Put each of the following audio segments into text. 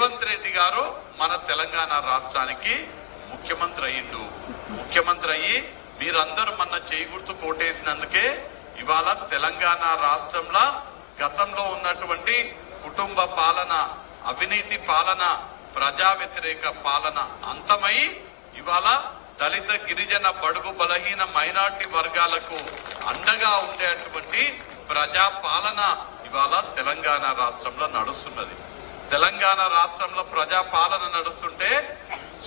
రేవంత్ రెడ్డి గారు మన తెలంగాణ రాష్ట్రానికి ముఖ్యమంత్రి అయ్యిండు. ముఖ్యమంత్రి అయ్యి మీరందరూ మన చేయి గుర్తు కోటేసినందుకే ఇవాళ తెలంగాణ రాష్ట్రంలో గతంలో ఉన్నటువంటి కుటుంబ పాలన, అవినీతి పాలన, ప్రజా వ్యతిరేక పాలన అంతమై ఇవాళ దళిత, గిరిజన, బడుగు, బలహీన, మైనార్టీ వర్గాలకు అండగా ఉండేటువంటి ప్రజా పాలన ఇవాళ తెలంగాణ రాష్ట్రంలో నడుస్తున్నది. తెలంగాణ రాష్ట్రంలో ప్రజా పాలన నడుస్తుంటే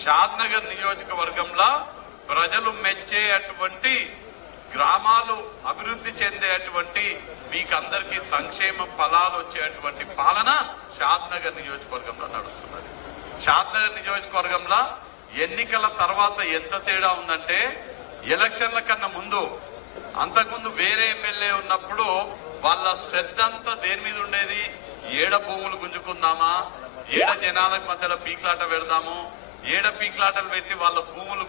షాద్నగర్ నియోజకవర్గంలో ప్రజలు మెచ్చేటువంటి గ్రామాలు, అభివృద్ధి చెందేటువంటి, మీకందరికీ సంక్షేమ ఫలాలు వచ్చేటువంటి పాలన షాద్నగర్ నియోజకవర్గంలో నడుస్తున్నది. షాద్నగర్ నియోజకవర్గంలో ఎన్నికల తర్వాత ఎంత తేడా ఉందంటే, ఎలక్షన్ల కన్నా ముందు, అంతకుముందు వేరే ఎమ్మెల్యే ఉన్నప్పుడు వాళ్ళ శ్రద్ధ అంతా దేని మీద ఉండేది? ఏడ భూములు గుంజుకుందామా, ఏడ జనాలకు మధ్యలో పీక్లాట పెడదాము, ఏడ పీక్లాటలు పెట్టి వాళ్ళ భూములు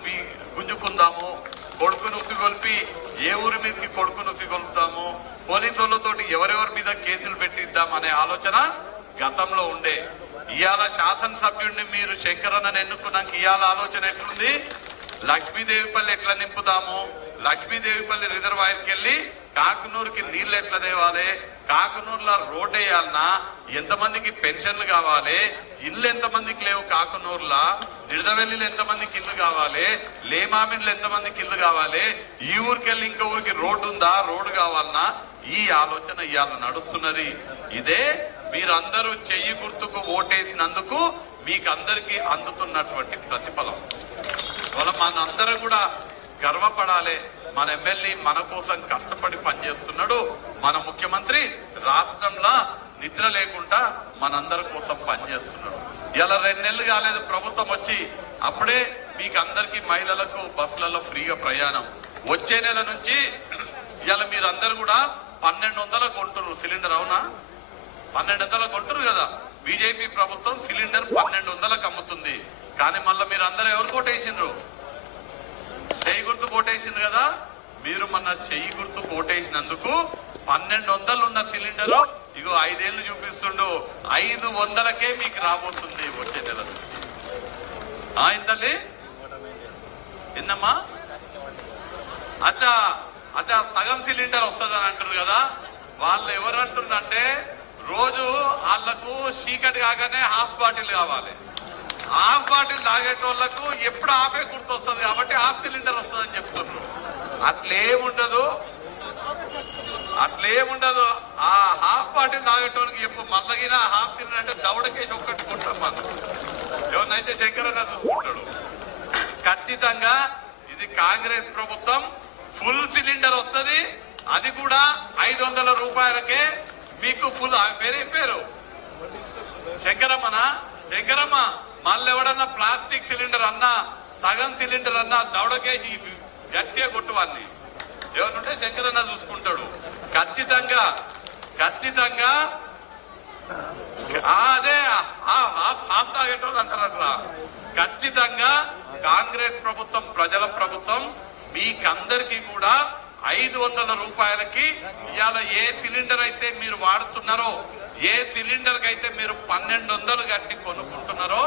గుంజుకుందాము, కొడుకును ఉసిగొల్పి ఏ ఊరి మీదకి కొడుకును ఉసిగొలుపుతాము, పోలీసులతోటి ఎవరెవరి మీద కేసులు పెట్టిద్దాం అనే ఆలోచన గతంలో ఉండే. ఇవాళ శాసనసభ్యుడిని మీరు శంకరన్నను ఎన్నుకున్నాక ఇవాళ ఆలోచన ఎట్లుంది? లక్ష్మీదేవిపల్లి ఎట్లా నింపుదాము, లక్ష్మీదేవిపల్లి రిజర్వాయర్కి వెళ్ళి కాకునూరుకి నీళ్లు ఎట్లా తేవాలి, కాకునూరులో రోడ్ వేయాలన్నా, ఎంతమందికి పెన్షన్లు కావాలి, ఇల్లు ఎంతమందికి లేవు కాకునూరులా, నిడదవెల్లిలో ఎంతమందికి ఇల్లు కావాలి, లేమామిడిలో ఎంతమందికి ఇల్లు కావాలి, ఈ ఊరికి వెళ్ళి ఇంకో ఊరికి రోడ్డు ఉందా, రోడ్డు కావాలన్నా, ఈ ఆలోచన ఇవాళ నడుస్తున్నది. ఇదే మీరందరూ చెయ్యి గుర్తుకు ఓటేసినందుకు మీకు అందరికీ అందుతున్నటువంటి ప్రతిఫలం. వాళ్ళ మనందరూ కూడా గర్వపడాలి. మన ఎమ్మెల్యే మన కోసం కష్టపడి పనిచేస్తున్నాడు. మన ముఖ్యమంత్రి రాష్ట్రంలో నిద్ర లేకుండా మనందరి కోసం పనిచేస్తున్నాడు. ఇలా 2 నెలలు కాలేదు ప్రభుత్వం వచ్చి, అప్పుడే మీకు అందరికీ మహిళలకు బస్సులలో ఫ్రీగా ప్రయాణం. వచ్చే నెల నుంచి ఇలా మీరందరూ కూడా 1200 కొంటున్నారు సిలిండర్. అవునా? 1200 కొంటున్నారు కదా. బీజేపీ ప్రభుత్వం సిలిండర్ 1200కు అమ్ముతుంది. కానీ మళ్ళీ మీరు అందరూ ఎవరు కోటేసిండ్రు? చెయ్యి గుర్తు కోటేసిండ్రు కదా. మీరు మన చెయ్యి గుర్తు కోటేసినందుకు 1200 ఉన్న సిలిండర్ ఇగో 5 ఏళ్ళు చూపిస్తుండు, 500కే మీకు రాబోతుంది వచ్చే నెల నుంచి. ఇంతలే ఏందమ్మా? అచ్చా అచ్చా సగం సిలిండర్ వస్తుందని అంటారు కదా. వాళ్ళు ఎవరు అంటుందంటే, రోజు వాళ్లకు చీకటి కాగానే హాఫ్ బాటిల్ కావాలి. హాఫ్ బాటిల్ తాగేటోళ్లకు ఎప్పుడు హాఫే గుర్తొస్తుంది కాబట్టి హాఫ్ సిలిండర్ వస్తుందని చెప్తున్నారు. అట్లేముండదు, అట్లేముండదు. ఆ హాఫ్ బాటిల్ తాగేటోళ్ళకి ఎప్పుడు మల్లగిన హాఫ్ సిలిండర్ అంటే దౌడకేసి ఒక్కట్టుకుంటాం మనం. ఎవరినైతే శంకరన్న చూసుకుంటాడు. ఖచ్చితంగా ఇది కాంగ్రెస్ ప్రభుత్వం ఫుల్ సిలిండర్ వస్తుంది. అది కూడా 500 రూపాయలకే మీకు ఫుల్. పేరేం పేరు? శంకరమ్మనా? శంకరమ్మ, మళ్ళీ ఎవడన్నా ప్లాస్టిక్ సిలిండర్ అన్నా, సగం సిలిండర్ అన్నా దౌడకేసి గట్టిగా కొట్టువాన్ని. ఎవరుంటే శంకరన్న చూసుకుంటాడు. ఖచ్చితంగా ఖచ్చితంగా అదే హాఫ్ తాగేటోళ్ళు అంటారు అట్లా. ఖచ్చితంగా కాంగ్రెస్ ప్రభుత్వం ప్రజల ప్రభుత్వం. మీకందరికీ కూడా 500 రూపాయలకి ఇవాళ ఏ సిలిండర్ అయితే మీరు వాడుతున్నారో, ఏ సిలిండర్ కి అయితే మీరు 1200 కట్టి కొనుక్కుంటున్నారో,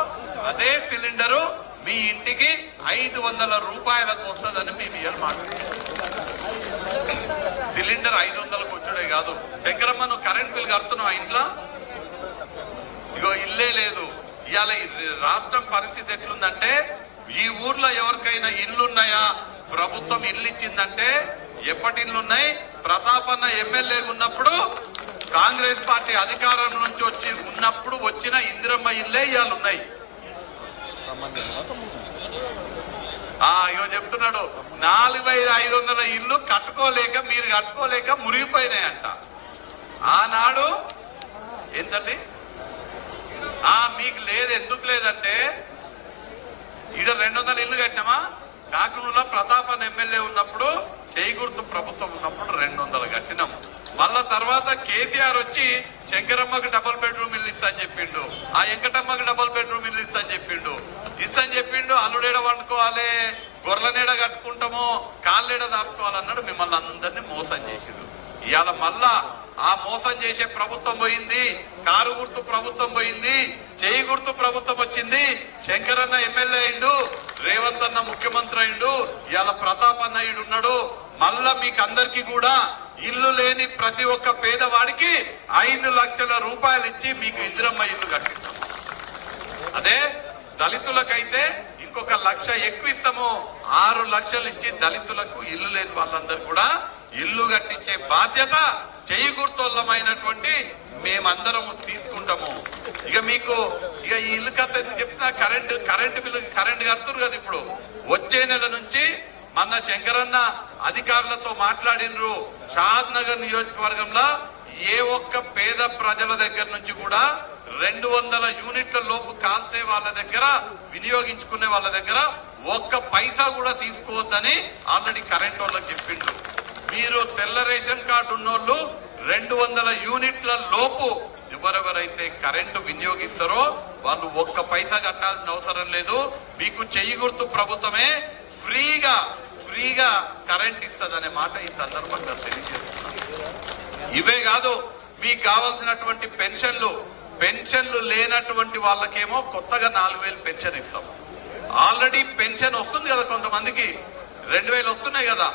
అదే సిలిండరు మీ ఇంటికి 500 రూపాయలకు వస్తుందని మేము ఇవాళ మాట్లాడుతున్నాం. సిలిండర్ 500కు వచ్చుడే కాదు. శంకరమ్మ, నువ్వు కరెంట్ బిల్ కడుతున్నావు ఇంట్లో? ఇగో ఇల్లే లేదు. ఇవాళ రాష్ట్రం పరిస్థితి ఎట్లుందంటే, ఈ ఊర్లో ఎవరికైనా ఇల్లున్నాయా, ప్రభుత్వం ఇల్లు ఇచ్చిందంటే ఎప్పటి ఇల్లున్నాయి? ప్రతాపన్న ఎమ్మెల్యే ఉన్నప్పుడు, కాంగ్రెస్ పార్టీ అధికారం నుంచి వచ్చి ఉన్నప్పుడు వచ్చిన ఇందిరమ్మ ఇల్లే ఇవాళ ఉన్నాయి. ఇగో చెప్తున్నాడు, 4500 ఇల్లు కట్టుకోలేక, మీరు కట్టుకోలేక మురిగిపోయినాయంట. ఆనాడు ఏంటండి? మీకు లేదు. ఎందుకు లేదంటే, ఈడ 200 ఇల్లు కట్టినామా? కాకునూరులో ప్రతాపన్ ఎమ్మెల్యే ఉన్నప్పుడు, చేయి గుర్తు ప్రభుత్వం ఉన్నప్పుడు 200 కట్టినాం. మళ్ళా తర్వాత కేసీఆర్ వచ్చి శంకరమ్మకి డబుల్ బెడ్రూమ్ ఇల్లు ఇస్తా చెప్పిండు, ఆ వెంకటమ్మకి డబుల్ బెడ్రూమ్ ఇల్లు ఇస్తా చెప్పిండు. అల్లుడేడ వండుకోవాలి, గొర్రెలనేడ కట్టుకుంటామో, కాళ్ళేడ దాచుకోవాలన్నాడు. మిమ్మల్ని అందరినీ మోసం చేసిండు. ఇవాళ మళ్ళా ఆ మోసం చేసే ప్రభుత్వం పోయింది, కారు గుర్తు ప్రభుత్వం పోయింది, చేయి గుర్తు గుర్తు ప్రభుత్వం వచ్చింది, శంకరన్న ఎమ్మెల్యే అయిండు, రేవంత్ అన్న ముఖ్యమంత్రి అయిండు, ఇవాళ ప్రతాప్ అన్న ఉన్నాడు. మళ్ళా మీకు అందరికీ కూడా ఇల్లు లేని ప్రతి ఒక్క పేదవాడికి 5 లక్షల రూపాయలు ఇచ్చి మీకు ఇందిరమ్మ ఇల్లు కట్టిస్తాం. అదే దళితులకైతే ఇంకొక 1 లక్ష ఎక్కువ ఇస్తాము. 6 లక్షలు ఇచ్చి దళితులకు ఇల్లు లేని వాళ్ళందరూ కూడా ఇల్లు కట్టించే బాధ్యత చెయ్యి గుర్తోళ్ళమైనటువంటి మేమందరము తీసుకుంటాము. ఇక మీకు ఇక ఈ ఇల్లు కథ ఎందుకు చెప్తున్నా, కరెంటు బిల్లు కడుతురు కదా. ఇప్పుడు వచ్చే నెల నుంచి మన శంకరన్న అధికారులతో మాట్లాడినరు. షాద్ నగర్ నియోజకవర్గంలో ఏ ఒక్క పేద ప్రజల దగ్గర నుంచి కూడా 200 యూనిట్ల లోపు కాల్సే వాళ్ళ దగ్గర, వినియోగించుకునే వాళ్ళ దగ్గర ఒక్క పైసా కూడా తీసుకోవద్దని ఆల్రెడీ కరెంట్ వాళ్ళకి చెప్పిండు. మీరు తెల్ల రేషన్ కార్డు ఉన్నోళ్ళు 200 యూనిట్ల లోపు ఎవరెవరైతే కరెంటు వినియోగిస్తారో వాళ్ళు ఒక్క పైసా కట్టాల్సిన అవసరం లేదు. మీకు చెయ్యి గుర్తు ప్రభుత్వమే ఫ్రీగా కరెంట్ ఇస్తుందనే మాట ఈ సందర్భంగా తెలియజేస్తున్నాను. ఇవే కాదు, మీకు కావాల్సినటువంటి పెన్షన్లు లేనటువంటి వాళ్ళకేమో కొత్తగా 4000 పెన్షన్ ఇస్తాం. ఆల్రెడీ పెన్షన్ వస్తుంది కదా, కొంతమందికి 2000 వస్తున్నాయి కదా.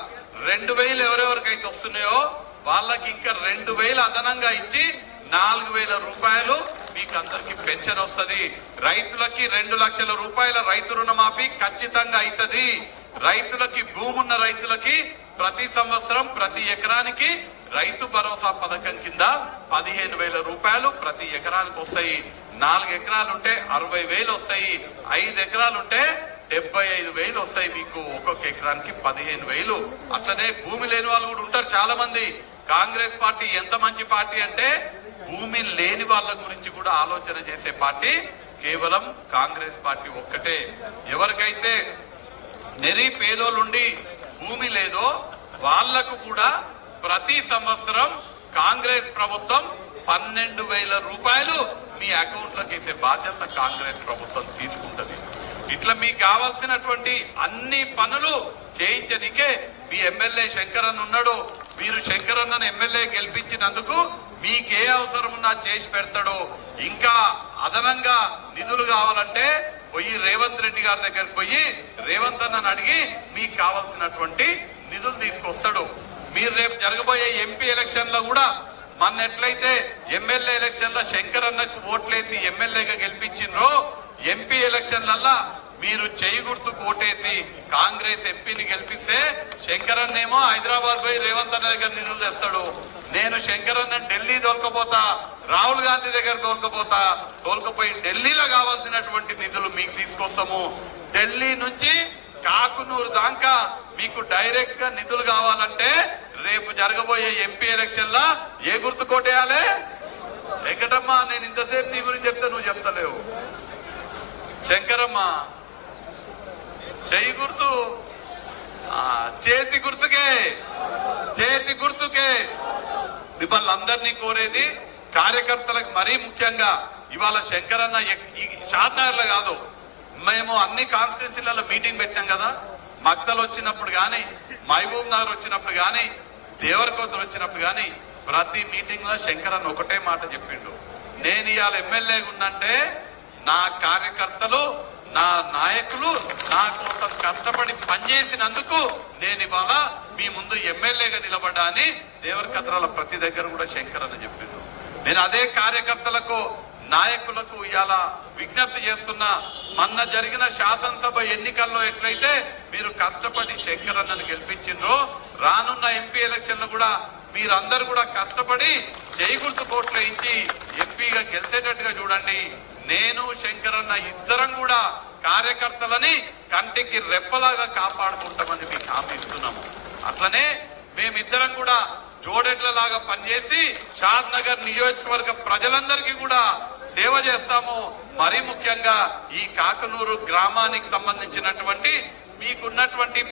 2000 ఎవరెవరికైతే వస్తున్నాయో వాళ్ళకి ఇంకా 2000 అదనంగా ఇచ్చి 4000 రూపాయలు మీకు అందరికి పెన్షన్ వస్తుంది. రైతులకి 2 లక్షల రూపాయల రైతు రుణమాఫీ ఖచ్చితంగా అవుతుంది. రైతులకి, భూమున్న రైతులకి ప్రతి సంవత్సరం ప్రతి ఎకరానికి రైతు భరోసా పథకం కింద 15,000 రూపాయలు ప్రతి ఎకరానికి వస్తాయి. 4 ఎకరాలుంటే 60,000 వస్తాయి. 5 ఎకరాలుంటే 75,000 వస్తాయి. మీకు ఒక్కొక్క ఎకరానికి 15,000. అట్లనే భూమి లేని వాళ్ళు కూడా ఉంటారు చాలా మంది. కాంగ్రెస్ పార్టీ ఎంత మంచి పార్టీ అంటే భూమి లేని వాళ్ళ గురించి కూడా ఆలోచన చేసే పార్టీ కేవలం కాంగ్రెస్ పార్టీ ఒక్కటే. ఎవరికైతే నెరి పేదోళ్ళుండి భూమి లేదో వాళ్లకు కూడా ప్రతి సంవత్సరం కాంగ్రెస్ ప్రభుత్వం 12,000 రూపాయలు మీ అకౌంట్లోకి వేసే బాధ్యత కాంగ్రెస్ ప్రభుత్వం తీసుకుంటది. ఇట్లా మీకు కావాల్సినటువంటి అన్ని పనులు చేయించనికే మీ ఎమ్మెల్యే శంకరన్న ఉన్నాడు. మీరు శంకరన్నను ఎమ్మెల్యే గెలిపించినందుకు మీకే అవసరం ఉన్నా చేసి పెడతాడు. ఇంకా అదనంగా నిధులు కావాలంటే పోయి రేవంత్ రెడ్డి గారి దగ్గరకు పోయి రేవంత్ అన్నను అడిగి మీకు కావాల్సినటువంటి నిధులు తీసుకొస్తాడు. మీరు రేపు జరగబోయే ఎంపీ ఎలక్షన్ లో కూడా మన ఎట్లయితే ఎమ్మెల్యే ఎలక్షన్ లో శంకరన్నకు ఓట్లేసి ఎమ్మెల్యేగా గెలిపించిండ్రో, ఎంపీ ఎలక్షన్లల్లా మీరు చేయి గుర్తుకు ఓటేసి కాంగ్రెస్ ఎంపీని గెలిపిస్తే శంకరన్నేమో హైదరాబాద్ పోయి రేవంత్ అన్న దగ్గర నిధులు తెస్తాడు. నేను శంకరన్న ఢిల్లీ తోలుకపోతా, రాహుల్ గాంధీ దగ్గర తోలుకపోయి ఢిల్లీలో కావాల్సినటువంటి నిధులు మీకు తీసుకొస్తాము. ఢిల్లీ నుంచి కాకునూరు దాకా మీకు డైరెక్ట్ గా నిధులు కావాలంటే రేపు జరగబోయే ఎంపీ ఎలక్షన్ లా ఏ గుర్తు కోటేయాలి? వెంకటమ్మ, నేను ఇంతసేపు నీ గురించి చెప్తా, నువ్వు చెప్తలేవు. శంకరమ్మ, చెయ్యి గుర్తు, చేతి గుర్తుకే మిమ్మల్ని అందరినీ కోరేది. కార్యకర్తలకు మరీ ముఖ్యంగా ఇవాళ శంకరన్న షాద్నగర్లో కాదు, మేము అన్ని కాన్స్టిట్యున్సీలలో మీటింగ్ పెట్టాం కదా. మక్తలు వచ్చినప్పుడు గాని, మహబూబ్ నగర్ వచ్చినప్పుడు గాని, దేవరకొండలు వచ్చినప్పుడు గాని ప్రతి మీటింగ్ లో శంకరన్న ఒకటే మాట చెప్పిండు, నేను ఇవాళ ఎమ్మెల్యే ఉన్నంటే నా కార్యకర్తలు, నా నాయకులు నా కోసం కష్టపడి పనిచేసినందుకు నేను ఇవాళ మీ ముందు ఎమ్మెల్యేగా నిలబడ్డా అని దేవరకద్రాల ప్రతి దగ్గర కూడా శంకరన్న చెప్పిండు. నేను అదే కార్యకర్తలకు, నాయకులకు ఇవాళ విజ్ఞప్తి చేస్తున్నా. మొన్న జరిగిన శాసనసభ ఎన్నికల్లో ఎట్లయితే మీరు కష్టపడి శంకరన్నను గెలిపించిండ్రో, రానున్న ఎంపీ ఎలక్షన్ లో కూడా మీరందరూ కూడా కష్టపడి చేయి గుర్తు కోట్లు వేయించి ఎంపీగా గెలిచేటట్టుగా చూడండి. నేను శంకరన్న ఇద్దరం కూడా కార్యకర్తలని కంటికి రెప్పలాగా కాపాడుకుంటామని మీకు హామీ ఇస్తున్నాము. అట్లనే మేమిద్దరం కూడా జోడెడ్లలాగా పనిచేసి షాద్ నగర్ నియోజకవర్గ ప్రజలందరికీ కూడా సేవ చేస్తాము. మరీ ముఖ్యంగా ఈ కాకనూరు గ్రామానికి సంబంధించినటువంటి మీకున్నటువంటి